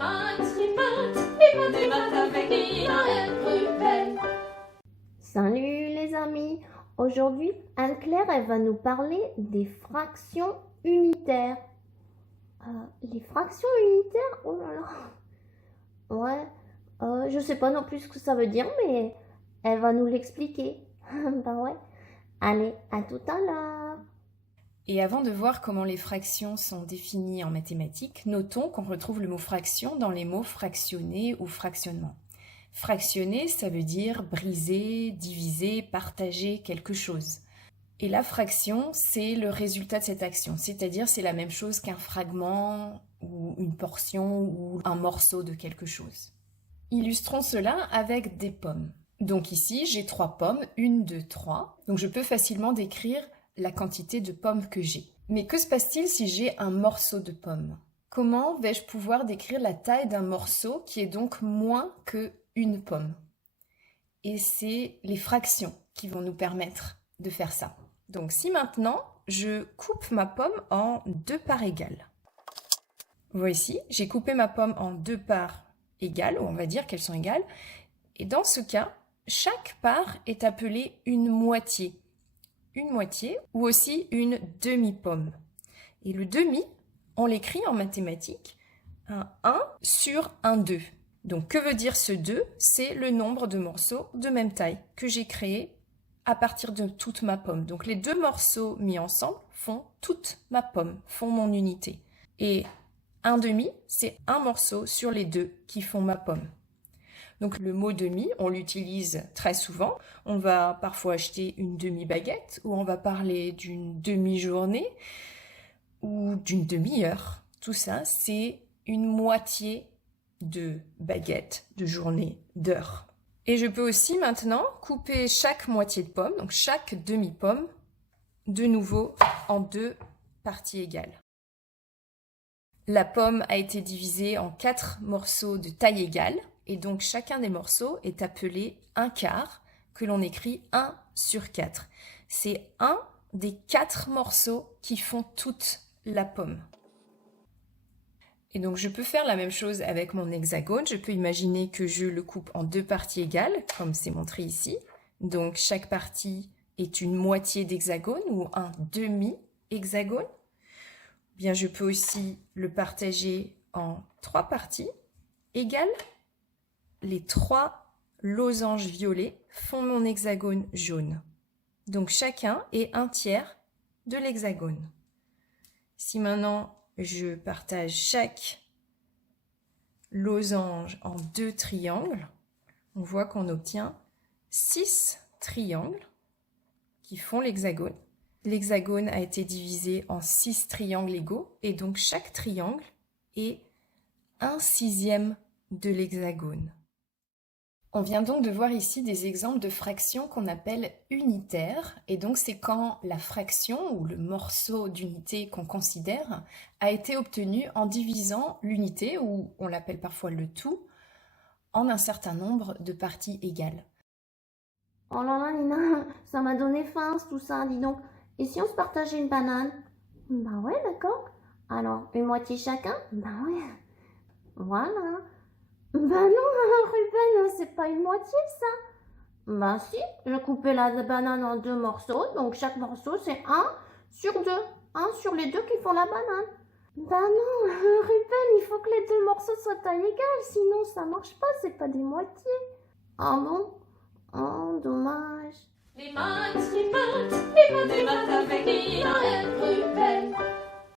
des maths avec Ina et Ruben. Salut les amis! Aujourd'hui, Anne-Claire, elle va nous parler des fractions unitaires. Les fractions unitaires? Oh là là! Ouais, je sais pas non plus ce que ça veut dire, mais elle va nous l'expliquer. Bah ouais. Allez, à tout à l'heure! Et avant de voir comment les fractions sont définies en mathématiques, notons qu'on retrouve le mot fraction dans les mots fractionner ou fractionnement. Fractionner, ça veut dire briser, diviser, partager quelque chose. Et la fraction, c'est le résultat de cette action, c'est-à-dire c'est la même chose qu'un fragment ou une portion ou un morceau de quelque chose. Illustrons cela avec des pommes. Donc ici, j'ai 3 pommes, 1, 2, 3. Donc je peux facilement décrire la quantité de pommes que j'ai. Mais que se passe-t-il si j'ai un morceau de pomme? Comment vais-je pouvoir décrire la taille d'un morceau qui est donc moins que une pomme? Et c'est les fractions qui vont nous permettre de faire ça. Donc si maintenant, je coupe ma pomme en 2 parts égales. Voici, j'ai coupé ma pomme en 2 parts égales, ou on va dire qu'elles sont égales. Et dans ce cas, chaque part est appelée une moitié ou aussi une demi-pomme. Et le demi, on l'écrit en mathématiques, un 1 sur un 2. Donc que veut dire ce 2? C'est le nombre de morceaux de même taille que j'ai créé à partir de toute ma pomme. Donc les 2 morceaux mis ensemble font toute ma pomme, font mon unité. Et un demi, c'est un morceau sur les 2 qui font ma pomme. Donc le mot demi, on l'utilise très souvent. On va parfois acheter une demi-baguette ou on va parler d'une demi-journée ou d'une demi-heure. Tout ça, c'est une moitié de baguette, de journée, d'heure. Et je peux aussi maintenant couper chaque moitié de pomme, donc chaque demi-pomme, de nouveau en 2 parties égales. La pomme a été divisée en 4 morceaux de taille égale. Et donc, chacun des morceaux est appelé un quart, que l'on écrit 1 sur 4. C'est un des 4 morceaux qui font toute la pomme. Et donc, je peux faire la même chose avec mon hexagone. Je peux imaginer que je le coupe en 2 parties égales, comme c'est montré ici. Donc, chaque partie est une moitié d'hexagone ou un demi-hexagone. Bien, je peux aussi le partager en 3 parties égales. Les 3 losanges violets font mon hexagone jaune. Donc chacun est un tiers de l'hexagone. Si maintenant je partage chaque losange en 2 triangles, on voit qu'on obtient 6 triangles qui font l'hexagone. L'hexagone a été divisé en 6 triangles égaux et donc chaque triangle est 1/6 de l'hexagone. On vient donc de voir ici des exemples de fractions qu'on appelle unitaires, et donc c'est quand la fraction ou le morceau d'unité qu'on considère a été obtenu en divisant l'unité, ou on l'appelle parfois le tout, en un certain nombre de parties égales. Oh là là, Nina, ça m'a donné faim tout ça, dis donc. Et si on se partageait une banane? Bah ouais, d'accord. Alors, une moitié chacun? Bah ouais. Voilà. Bah non, Ruben, c'est pas une moitié ça. Bah si, je coupais la banane en 2 morceaux, donc chaque morceau c'est 1 sur 2. 1 sur les 2 qui font la banane. Bah non, Ruben, il faut que les 2 morceaux soient taille égale, sinon ça marche pas, c'est pas des moitiés. Ah bon?